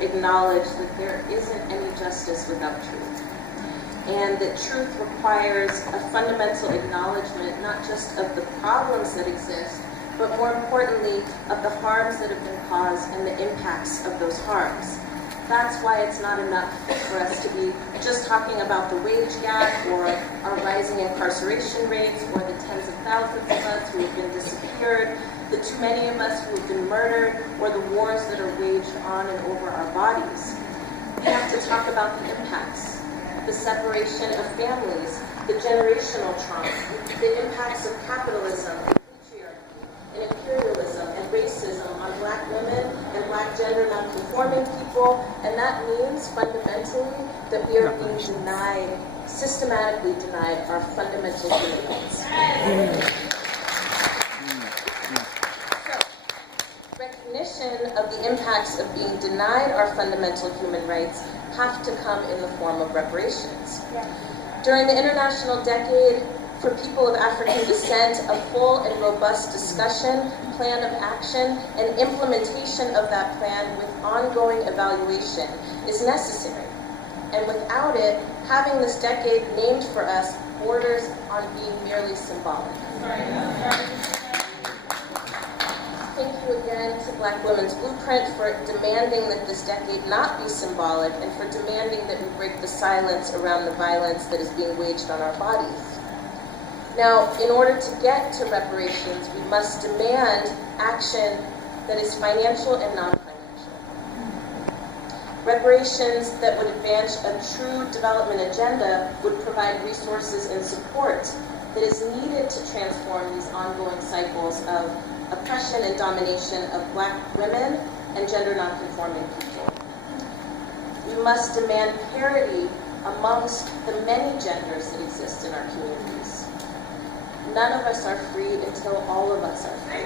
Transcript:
acknowledge that there isn't any justice without truth, and that truth requires a fundamental acknowledgement not just of the problems that exist, but more importantly of the harms that have been caused and the impacts of those harms. That's why it's not enough for us to be just talking about the wage gap or our rising incarceration rates or the tens of thousands of us who have been disappeared, the too many of us who have been murdered, or the wars that are waged on and over our bodies. We have to talk about the impacts, the separation of families, the generational trauma, the impacts of capitalism, and imperialism and racism on Black women and Black gender non-conforming people, and that means fundamentally that we are being denied, systematically denied, our fundamental human rights. So, recognition of the impacts of being denied our fundamental human rights have to come in the form of reparations. During the International Decade for People of African Descent, a full and robust discussion, plan of action, and implementation of that plan with ongoing evaluation is necessary. And without it, having this decade named for us borders on being merely symbolic. Thank you again to Black Women's Blueprint for demanding that this decade not be symbolic and for demanding that we break the silence around the violence that is being waged on our bodies. Now, in order to get to reparations, we must demand action that is financial and non-financial. Reparations that would advance a true development agenda would provide resources and support that is needed to transform these ongoing cycles of oppression and domination of Black women and gender non-conforming people. We must demand parity amongst the many genders that exist in our communities. None of us are free until all of us are free.